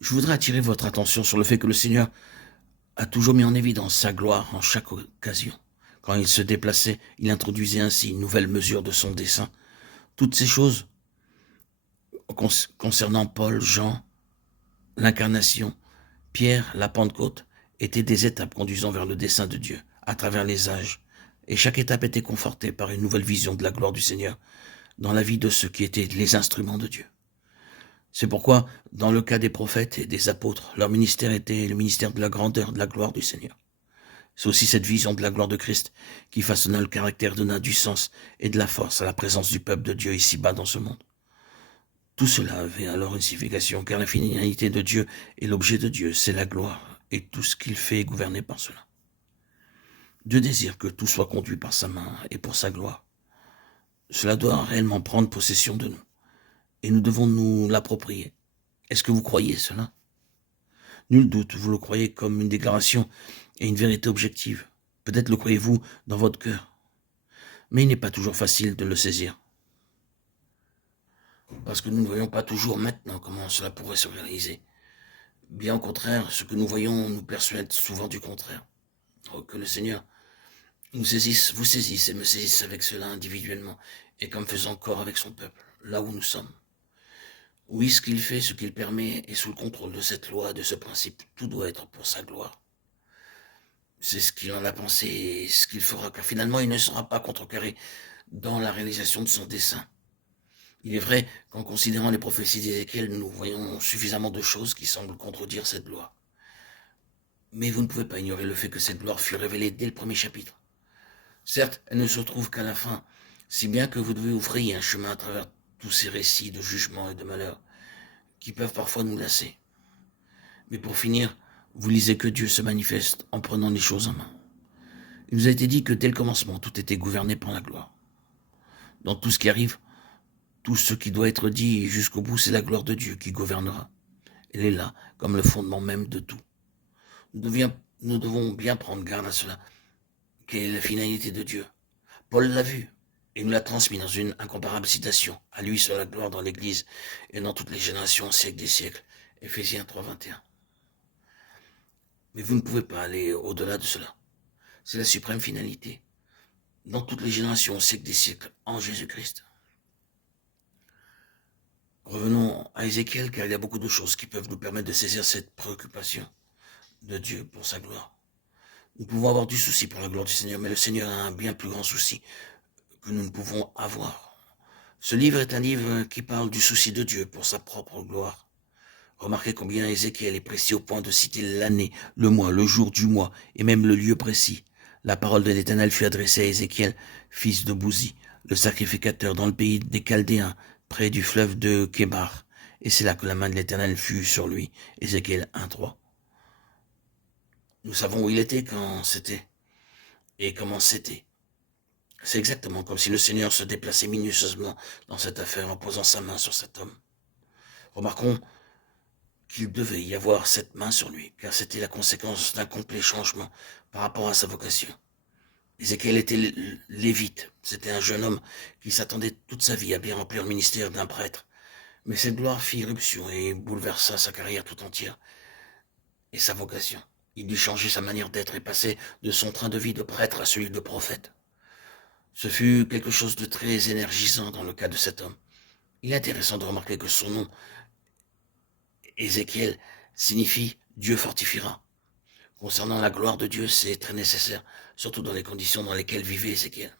Je voudrais attirer votre attention sur le fait que le Seigneur a toujours mis en évidence sa gloire en chaque occasion. Quand il se déplaçait, il introduisait ainsi une nouvelle mesure de son dessein. Toutes ces choses concernant Paul, Jean, l'incarnation, Pierre, la Pentecôte, étaient des étapes conduisant vers le dessein de Dieu, à travers les âges. Et chaque étape était confortée par une nouvelle vision de la gloire du Seigneur dans la vie de ceux qui étaient les instruments de Dieu. C'est pourquoi, dans le cas des prophètes et des apôtres, leur ministère était le ministère de la grandeur, de la gloire du Seigneur. C'est aussi cette vision de la gloire de Christ qui façonna le caractère, donna du sens et de la force à la présence du peuple de Dieu ici-bas dans ce monde. Tout cela avait alors une signification, car la finalité de Dieu et l'objet de Dieu, c'est la gloire, et tout ce qu'il fait est gouverné par cela. Dieu désire que tout soit conduit par sa main et pour sa gloire. Cela doit réellement prendre possession de nous, et nous devons nous l'approprier. Est-ce que vous croyez cela? Nul doute, vous le croyez comme une déclaration et une vérité objective. Peut-être le croyez-vous dans votre cœur, mais il n'est pas toujours facile de le saisir, parce que nous ne voyons pas toujours maintenant comment cela pourrait se réaliser. Bien au contraire, ce que nous voyons nous persuade souvent du contraire. Oh, que le Seigneur nous saisisse, vous saisisse et me saisisse avec cela individuellement, et comme faisant corps avec son peuple, là où nous sommes. Oui, ce qu'il fait, ce qu'il permet, est sous le contrôle de cette loi, de ce principe. Tout doit être pour sa gloire. C'est ce qu'il en a pensé et ce qu'il fera, car finalement il ne sera pas contrecarré dans la réalisation de son dessein. Il est vrai qu'en considérant les prophéties d'Ézéchiel, nous voyons suffisamment de choses qui semblent contredire cette gloire. Mais vous ne pouvez pas ignorer le fait que cette gloire fut révélée dès le premier chapitre. Certes, elle ne se trouve qu'à la fin, si bien que vous devez vous frayer un chemin à travers tous ces récits de jugement et de malheur qui peuvent parfois nous lasser. Mais pour finir, vous lisez que Dieu se manifeste en prenant les choses en main. Il nous a été dit que dès le commencement, tout était gouverné par la gloire. Dans tout ce qui arrive, tout ce qui doit être dit jusqu'au bout, c'est la gloire de Dieu qui gouvernera. Elle est là, comme le fondement même de tout. Nous devons bien prendre garde à cela. Quelle est la finalité de Dieu? Paul l'a vu et nous l'a transmis dans une incomparable citation. À lui soit la gloire dans l'Église et dans toutes les générations, siècles des siècles. Éphésiens 3, 21. Mais vous ne pouvez pas aller au-delà de cela. C'est la suprême finalité. Dans toutes les générations, siècles des siècles, en Jésus-Christ. Revenons à Ézéchiel, car il y a beaucoup de choses qui peuvent nous permettre de saisir cette préoccupation de Dieu pour sa gloire. Nous pouvons avoir du souci pour la gloire du Seigneur, mais le Seigneur a un bien plus grand souci que nous ne pouvons avoir. Ce livre est un livre qui parle du souci de Dieu pour sa propre gloire. Remarquez combien Ézéchiel est précis au point de citer l'année, le mois, le jour du mois, et même le lieu précis. La parole de l'Éternel fut adressée à Ézéchiel, fils de Bouzi, le sacrificateur, dans le pays des Chaldéens, près du fleuve de Kébar. Et c'est là que la main de l'Éternel fut sur lui. Ézéchiel 1:3. Nous savons où il était quand c'était, et comment c'était. C'est exactement comme si le Seigneur se déplaçait minutieusement dans cette affaire en posant sa main sur cet homme. Remarquons qu'il devait y avoir cette main sur lui, car c'était la conséquence d'un complet changement par rapport à sa vocation. Ézéchiel était lévite, c'était un jeune homme qui s'attendait toute sa vie à bien remplir le ministère d'un prêtre. Mais cette gloire fit irruption et bouleversa sa carrière tout entière et sa vocation. Il dut changer sa manière d'être et passer de son train de vie de prêtre à celui de prophète. Ce fut quelque chose de très énergisant dans le cas de cet homme. Il est intéressant de remarquer que son nom, Ézéchiel, signifie Dieu fortifiera. Concernant la gloire de Dieu, c'est très nécessaire, surtout dans les conditions dans lesquelles vivait Ézéchiel.